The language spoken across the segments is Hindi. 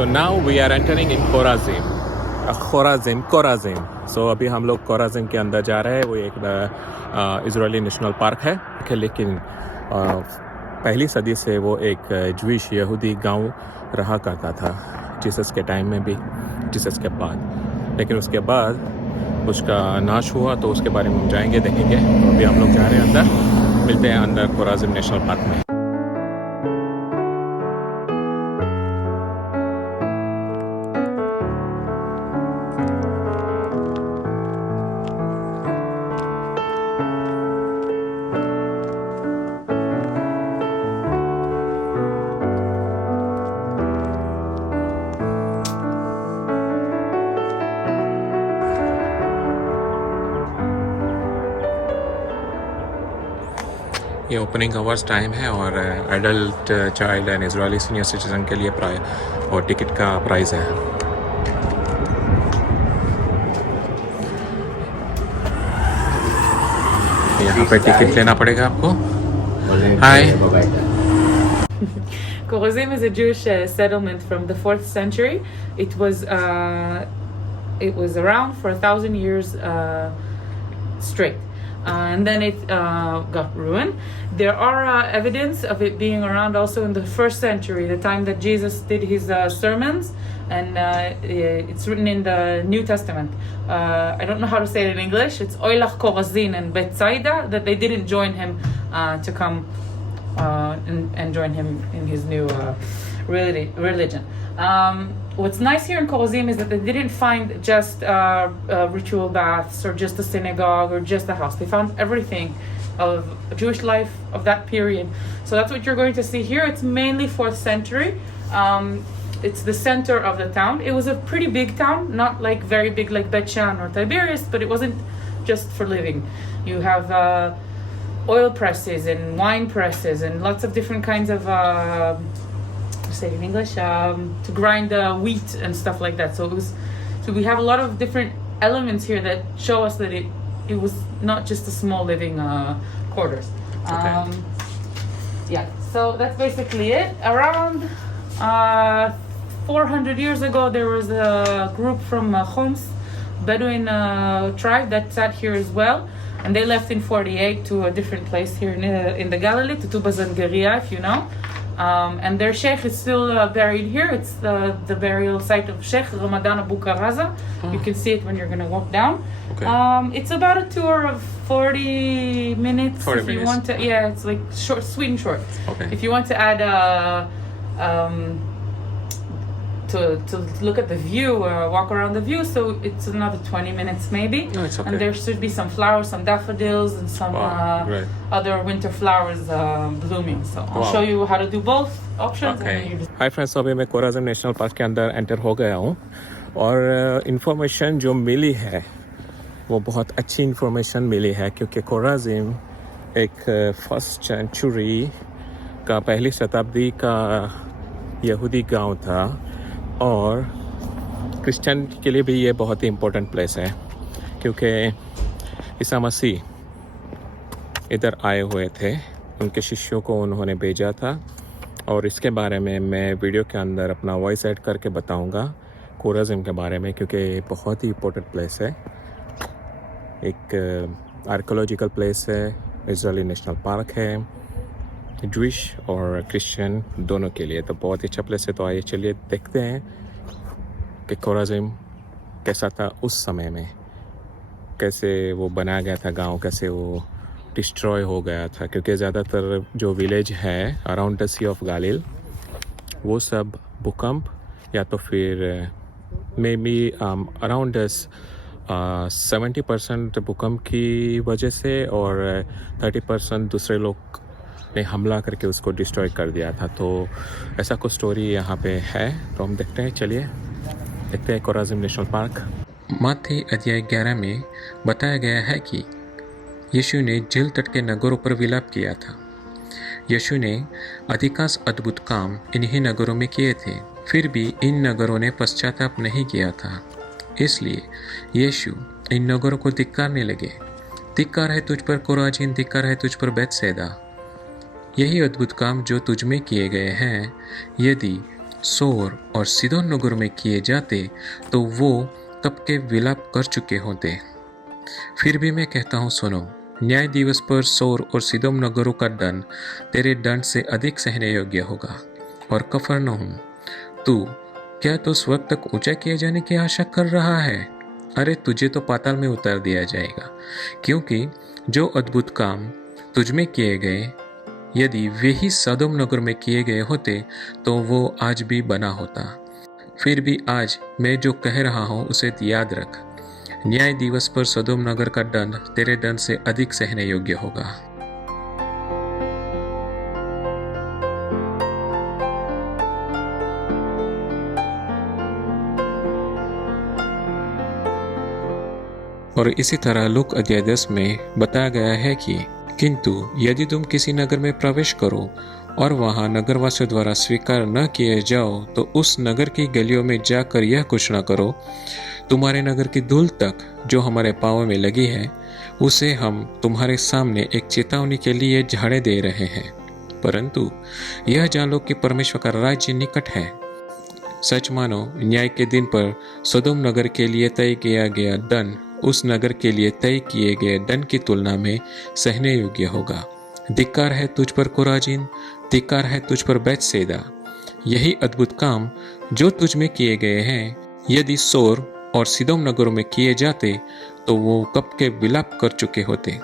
So now we are entering in Khorazim. So अभी हम लोग खोराजिम के अंदर जा रहे हैं. वो एक इजरायली नेशनल पार्क है, लेकिन पहली सदी से वो एक ज्विश यहूदी गांव रहा करता था, जीसस के टाइम में भी, जीसस के बाद. लेकिन उसके बाद उसका नाश हुआ, तो उसके बारे में हम जाएंगे, देखेंगे. तो अभी हम लोग जा रहे हैं अंदर, मिलते हैं अंदर खोराजिम नेशनल पार्क में. ये ओपनिंग आवर्स टाइम है और adult, child and Israeli senior citizen के लिए और टिकट का प्राइस है. यहाँ पे टिकट लेना पड़ेगा आपको. हाय. Khorazim is a Jewish settlement from the 4th century. It was around for 1,000 years straight. And then it got ruined. There are evidence of it being around also in the 1st century, the time that Jesus did his sermons, and it's written in the New Testament. I don't know how to say it in English. It's Oilach Khorazin and Bethsaida, that they didn't join him to come and join him in his new religion. What's nice here in Khorazim is that they didn't find just ritual baths or just a synagogue or just a house. They found everything of Jewish life of that period. So that's what you're going to see here. It's mainly 4th century. It's the center of the town. It was a pretty big town, not like very big like Bet Shan or Tiberias, but it wasn't just for living. You have oil presses and wine presses and lots of different kinds of say it in English, to grind wheat and stuff like that. So we have a lot of different elements here that show us that it was not just a small living quarters. Okay. Yeah, so that's basically it. Around 400 years ago, there was a group from Homs, Bedouin tribe, that sat here as well. And they left in 48 to a different place here in the Galilee, to Tubazangaria, if you know. And their sheikh is still buried here. It's the burial site of Sheikh Ramadan Abu Karaza. You can see it when you're going to walk down. Okay. It's about a tour of 40 minutes. 40 if minutes. You want to, yeah, it's like short, sweet and short. Okay. If you want to add to look at the view, walk around the view, so it's another 20 minutes maybe. No, it's okay. And there should be some flowers, some daffodils, and some Great. other winter flowers blooming. So I'll show you how to do both options. Okay. Hi friends, अभी मैं खोराजिम नेशनल पार्क के अंदर एंटर हो गया हूँ और इन्फॉर्मेशन जो मिली है वो बहुत अच्छी इन्फॉर्मेशन मिली है, क्योंकि खोराजिम एक 1st सेंचुरी का, पहली शताब्दी का यहूदी गांव था और क्रिश्चियन के लिए भी ये बहुत ही इम्पोर्टेंट प्लेस है, क्योंकि ईसा मसीह इधर आए हुए थे, उनके शिष्यों को उन्होंने भेजा था. और इसके बारे में मैं वीडियो के अंदर अपना वॉइस ऐड करके बताऊंगा खोराजिम के बारे में, क्योंकि बहुत ही इम्पोर्टेंट प्लेस है. एक आर्कोलॉजिकल प्लेस है, इजरायली नेशनल पार्क है, ज्विश और क्रिश्चियन दोनों के लिए, तो बहुत अच्छा प्लेस है. तो आइए चलिए देखते हैं कि खोराजिम कैसा था उस समय में, कैसे वो बनाया गया था गांव, कैसे वो डिस्ट्रॉय हो गया था, क्योंकि ज़्यादातर जो विलेज है around the sea of Galilee वो सब भूकंप या तो फिर मे बी अराउंड 70% भूकंप की वजह से और 30% दूसरे लोग ने हमला करके उसको डिस्ट्रॉय कर दिया था. तो ऐसा कुछ स्टोरी यहाँ पे है, तो हम देखते हैं. चलिए देखते हैं खोराजिम नेशनल पार्क. मत्ती अध्याय 11 में बताया गया है कि यीशु ने झील तट के नगरों पर विलाप किया था. यीशु ने अधिकांश अद्भुत काम इन्हीं नगरों में किए थे, फिर भी इन नगरों ने पश्चाताप नहीं किया था. इसलिए यीशु इन नगरों को धिक्कारने लगे. धिक्कार है तुझ पर खोराजिन, धिक्कार है तुझ पर बैतसैदा. यही अद्भुत काम जो तुझ में किए गए हैं, यदि सोर और सिदोन नगर में किए जाते तो वो कब के विलाप कर चुके होते। फिर भी मैं कहता हूँ सुनो, न्याय दिवस पर सोर और सिदोम नगरों का दंड तेरे दंड से अधिक सहने योग्य होगा। और कफरनहूम, तू क्या तो स्वर्ग तक ऊंचा किए जाने की आशा कर रहा है? अरे तुझे तो पाताल में उतार दिया जाएगा, क्योंकि जो अद्भुत काम तुझ में किए गए, यदि वे ही सदोम नगर में किए गए होते तो वो आज भी बना होता। फिर भी आज मैं जो कह रहा हूँ उसे याद रख, न्याय दिवस पर सदोम नगर का दंड तेरे दंड से अधिक सहने योग्य होगा। और इसी तरह लूक अध्याय 10 में बताया गया है कि किंतु यदि तुम किसी नगर में प्रवेश करो और वहां नगरवासियों द्वारा स्वीकार न किए जाओ तो उस नगर की गलियों में जाकर यह घोषणा करो, तुम्हारे नगर की धूल तक जो हमारे पांवों में लगी है उसे हम तुम्हारे सामने एक चेतावनी के लिए झाड़े दे रहे हैं, परंतु यह जान लो कि परमेश्वर का राज्य निकट है। सच मानो, न्याय के दिन पर सदोम नगर के लिए तय किया गया दंड उस नगर के लिए तय किए गए दंड की तुलना में सहने योग्य होगा। धिक्कार है तुझ पर कोराजिन, धिक्कार है तुझ पर बैतसैदा। यही अद्भुत काम जो तुझ में किए गए हैं, यदि सोर और सिदोम नगरों में किए जाते तो वो कब के विलाप कर चुके होते।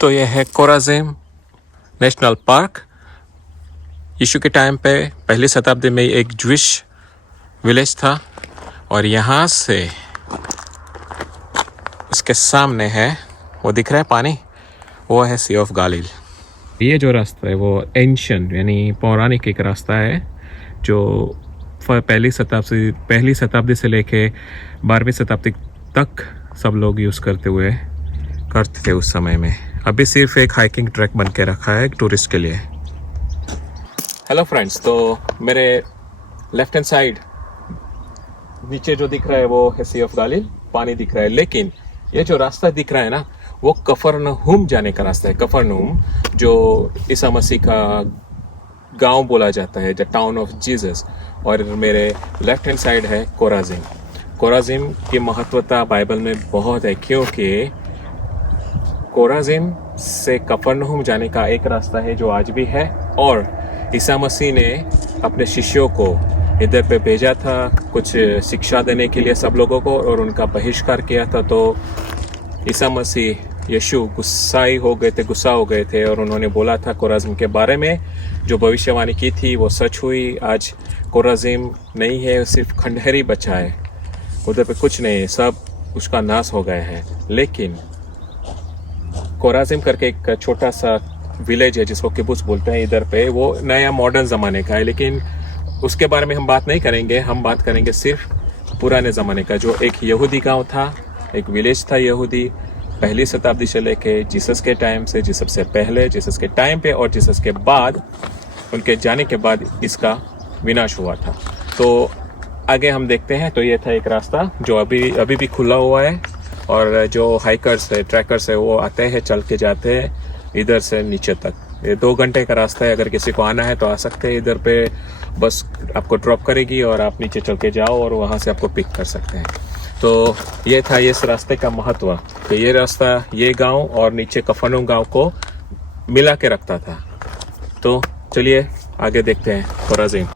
तो यह है कोराजिम नेशनल पार्क। यीशु के टाइम पे पहली शताब्दी में एक ज्विश विलेज था और यहाँ से उसके सामने है, वो दिख रहा है पानी, वो है सी ऑफ गैलिली। ये जो रास्ता है वो एंशिएंट यानी पौराणिक एक रास्ता है जो पहली शताब्दी से लेके 12वीं शताब्दी तक सब लोग यूज़ करते थे उस समय में। अभी सिर्फ एक हाइकिंग ट्रैक बन के रखा है टूरिस्ट के लिए। हेलो फ्रेंड्स, तो मेरे लेफ्ट हैंड साइड नीचे जो दिख रहा है वो है सी ऑफ गैलिली, पानी दिख रहा है। लेकिन ये जो रास्ता दिख रहा है ना, वो कफरनहूम जाने का रास्ता है। कफरनहूम जो ईसा मसीह का गांव बोला जाता है, द टाउन ऑफ जीसस। और मेरे लेफ्ट हैंड साइड है कोराजिम। कोराजिम की महत्वता बाइबल में बहुत है, क्योंकि कोराजिम से कफरनहूम जाने का एक रास्ता है जो आज भी है। और ईसा मसीह ने अपने शिष्यों को इधर पे भेजा था कुछ शिक्षा देने के लिए सब लोगों को, और उनका बहिष्कार किया था। तो ईसा मसीह यीशु गुस्सा हो गए थे और उन्होंने बोला था कोराजिम के बारे में, जो भविष्यवाणी की थी वो सच हुई। आज कोराजिम नहीं है, सिर्फ खंडहर बचा है, उधर पे कुछ नहीं है, सब उसका नाश हो गया है। लेकिन कोराजिम करके एक छोटा सा विलेज है जिसको किबुत्ज बोलते हैं इधर पे, वो नया मॉडर्न ज़माने का है। लेकिन उसके बारे में हम बात नहीं करेंगे, हम बात करेंगे सिर्फ पुराने ज़माने का। जो एक यहूदी गांव था, एक विलेज था यहूदी, पहली शताब्दी से लेके जीसस के टाइम से, जीसस से पहले, जीसस के टाइम पे और जीसस के बाद, उनके जाने के बाद इसका विनाश हुआ था। तो आगे हम देखते हैं। तो ये था एक रास्ता जो अभी भी खुला हुआ है, और जो हाइकर्स है, ट्रैकर्स है, वो आते हैं, चल के जाते हैं इधर से नीचे तक। ये 2 घंटे का रास्ता है। अगर किसी को आना है तो आ सकते हैं। इधर पे बस आपको ड्रॉप करेगी और आप नीचे चल के जाओ और वहाँ से आपको पिक कर सकते हैं। तो ये था इस रास्ते का महत्व। तो ये रास्ता ये गांव और नीचे कफरनहूम गांव को मिला के रखता था। तो चलिए आगे देखते हैं कोराजिम।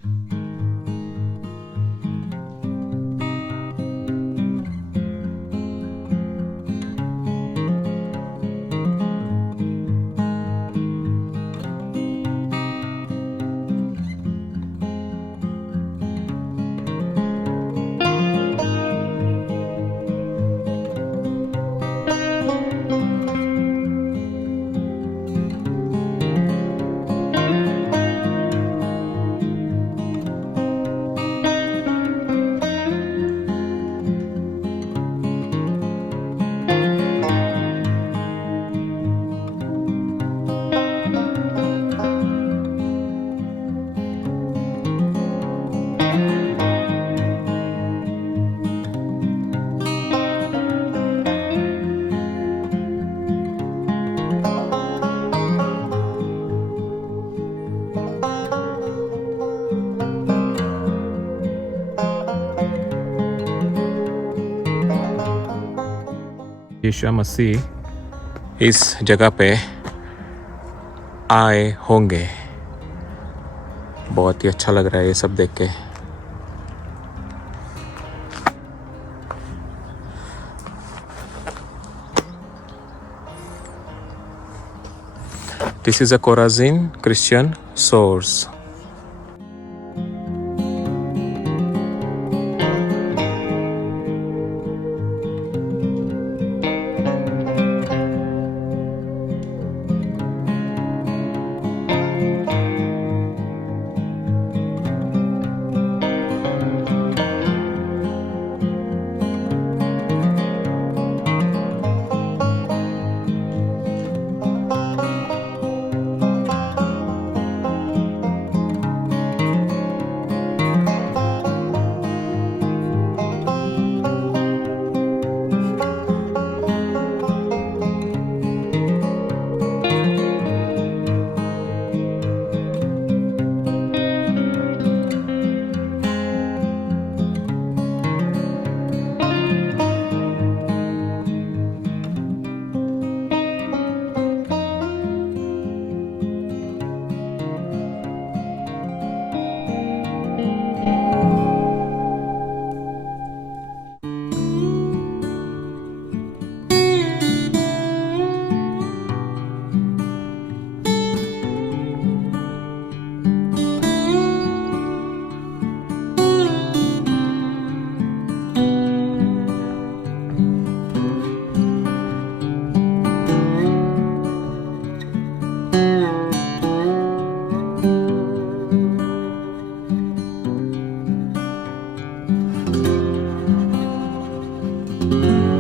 यीशु मसीह इस जगह पे आए होंगे। बहुत ही अच्छा लग रहा है ये सब देख के। This is a Chorazin Christian source. you.